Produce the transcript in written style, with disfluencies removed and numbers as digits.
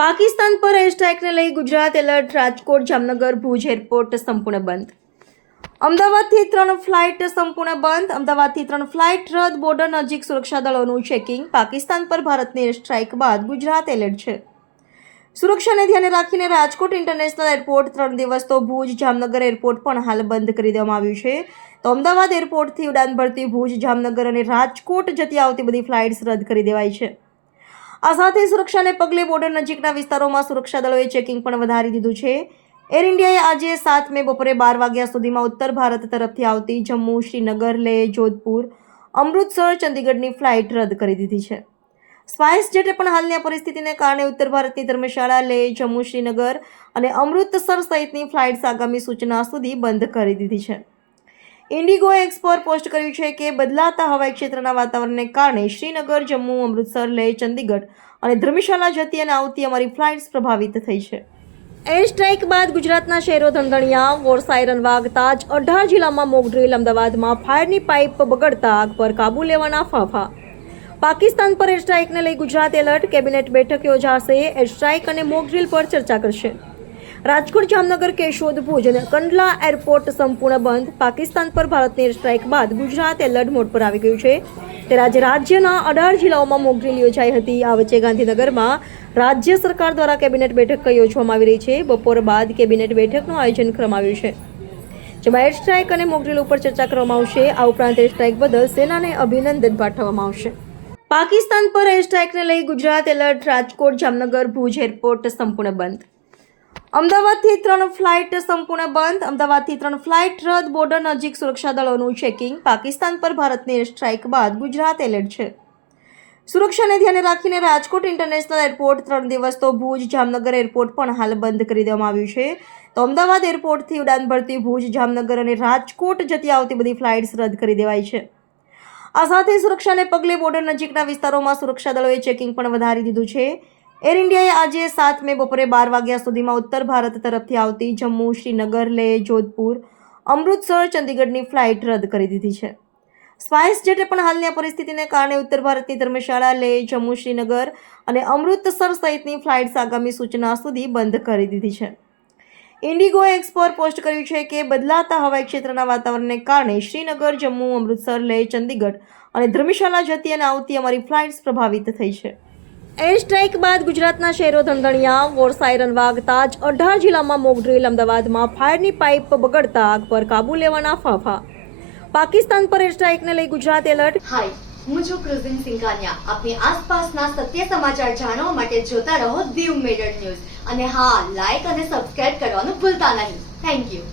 પાકિસ્તાન પર એર સ્ટ્રાઇકને લઈ Gujarat alert. Rajkot Jamnagar Bhuj airport સંપૂર્ણ બંધ. અમદાવાદથી 3 ફ્લાઇટ સંપૂર્ણ બંધ. અમદાવાદથી 3 ફ્લાઇટ રદ. બોર્ડર નજીક સુરક્ષા દળોનું ચેકિંગ. પાકિસ્તાન પર ભારતની એર સ્ટ્રાઇક બાદ ગુજરાત એલર્ટ છે. સુરક્ષાને ધ્યાને રાખીને રાજકોટ ઇન્ટરનેશનલ એરપોર્ટ 3 દિવસ તો ભુજ જામનગર એરપોર્ટ પણ હાલ બંધ કરી દેવામાં આવ્યું છે. તો અમદાવાદ એરપોર્ટથી ઉડાન ભરતી ભુજ જામનગર અને રાજકોટ જતી આવતી બધી ફ્લાઇટ્સ રદ કરી દેવાઈ છે. આ સાથે સુરક્ષાને પગલે બોર્ડર નજીકના વિસ્તારોમાં સુરક્ષા દળોએ ચેકિંગ પણ વધારી દીધું છે. એર ઇન્ડિયાએ આજે 7 મે બપોરે 12 વાગ્યા સુધીમાં ઉત્તર ભારત તરફથી આવતી જમ્મુ, શ્રીનગર, લેહ, જોધપુર, અમૃતસર, ચંદીગઢની ફ્લાઇટ રદ કરી દીધી છે. સ્પાઇસ જેટે પણ હાલની પરિસ્થિતિને કારણે ઉત્તર ભારતની ધર્મશાળા, લેહ, જમ્મુ, શ્રીનગર અને અમૃતસર સહિતની ફ્લાઇટ્સ આગામી સૂચના સુધી બંધ કરી દીધી છે. ઇન્ડિગોએ એક્સ પર પોસ્ટ કર્યું છે કે બદલાતા હવાઈ ક્ષેત્રના વાતાવરણને કારણે શ્રીનગર, જમ્મુ, અમૃતસર, લેહ, ચંદીગઢ અને ધર્મશાળા જતી અને આવતી અમારી ફ્લાઇટ્સ પ્રભાવિત થઈ છે. એર સ્ટ્રાઇક બાદ ગુજરાતના શહેરો ધણધણ્યા. વોર સાયરન વાગતા જ 18 જિલ્લામાં મોક ડ્રીલ. અમદાવાદમાં ફાયરની પાઇપ બગડતા આગ પર કાબૂ લેવાના ફાંફા. પાકિસ્તાન પર એર સ્ટ્રાઇકને લઈ ગુજરાત એલર્ટ. કેબિનેટ બેઠક યોજાશે. એર સ્ટ્રાઇક અને મોક ડ્રીલ પર ચર્ચા કરશે. રાજકોટ, જામનગર, કેશોદ, ભુજ અને કંડલા એરપોર્ટ સંપૂર્ણ બંધ. પાકિસ્તાન પર ભારતની એર સ્ટ્રાઇક બાદ ગુજરાત એલર્ટ મોડ પર આવી ગયું છે. ત્યારે આજે રાજ્યના 18 જિલ્લાઓમાં મોક ડ્રીલ યોજાઈ હતી. આ વચ્ચે ગાંધીનગરમાં રાજ્ય સરકાર દ્વારા કેબિનેટ બેઠક યોજવામાં આવી રહી છે. બપોર બાદ કેબિનેટ બેઠકનું આયોજન કરવામાં આવ્યું છે, જેમાં એર સ્ટ્રાઇક અને મોક ડ્રીલ ઉપર ચર્ચા કરવામાં આવશે. આ ઉપરાંત એર સ્ટ્રાઇક બદલ સેનાને અભિનંદન પાઠવવામાં આવશે. પાકિસ્તાન પર એર સ્ટ્રાઇકને લઈ ગુજરાત એલર્ટ. રાજકોટ, જામનગર, ભુજ એરપોર્ટ સંપૂર્ણ બંધ. અમદાવાદથી 3 ફ્લાઇટ સંપૂર્ણ બંધ. અમદાવાદથી 3 ફ્લાઇટ રદ. બોર્ડર નજીક સુરક્ષા દળોનું ચેકિંગ. પાકિસ્તાન પર ભારતની એર સ્ટ્રાઇક બાદ ગુજરાત એલર્ટ છે. સુરક્ષાને ધ્યાને રાખીને રાજકોટ ઇન્ટરનેશનલ એરપોર્ટ 3 દિવસ તો ભુજ જામનગર એરપોર્ટ પણ હાલ બંધ કરી દેવામાં આવ્યું છે. તો અમદાવાદ એરપોર્ટથી ઉડાન ભરતી ભુજ, જામનગર અને રાજકોટ જતી આવતી બધી ફ્લાઇટ્સ રદ કરી દેવાઈ છે. આ સાથે સુરક્ષાને પગલે બોર્ડર નજીકના વિસ્તારોમાં સુરક્ષા દળોએ ચેકિંગ પણ વધારી દીધું છે. એર ઇન્ડિયાએ આજે 7 મે બપોરે 12 વાગ્યા સુધીમાં ઉત્તર ભારત તરફથી આવતી જમ્મુ, શ્રીનગર, લેહ, જોધપુર, અમૃતસર, ચંદીગઢની ફ્લાઇટ રદ કરી દીધી છે. સ્પાઇસ જેટે પણ હાલની પરિસ્થિતિને કારણે ઉત્તર ભારતની ધર્મશાળા, લેહ, જમ્મુ, શ્રીનગર અને અમૃતસર સહિતની ફ્લાઇટ્સ આગામી સૂચના સુધી બંધ કરી દીધી છે. ઇન્ડિગોએ એક્સ પર પોસ્ટ કર્યું છે કે બદલાતા હવાઈ ક્ષેત્રના વાતાવરણને કારણે શ્રીનગર, જમ્મુ, અમૃતસર, લેહ, ચંદીગઢ અને ધર્મશાળા જતી અને આવતી અમારી ફ્લાઇટ્સ પ્રભાવિત થઈ છે. એર સ્ટ્રાઇક બાદ ગુજરાતના શહેરો ધણધણ્યા. વોર સાયરન વાગતા જ 18 જિલ્લામાં મોક ડ્રીલ. અમદાવાદમાં ફાયરની પાઇપ બગડતા આગ પર કાબૂ લેવાના ફાંફા. પાકિસ્તાન પર એર સ્ટ્રાઇકને લઈ ગુજરાત એલર્ટ. હાય, હું છું ક્રુઝિન સિંઘાનિયા. આપની આસપાસના સત્ય સમાચાર જાણવા માટે જોતા રહો દીવ મિરર ન્યૂઝ. અને હા, લાઈક અને સબસ્ક્રાઇબ કરવાનું ભૂલતા નહીં. Thank you.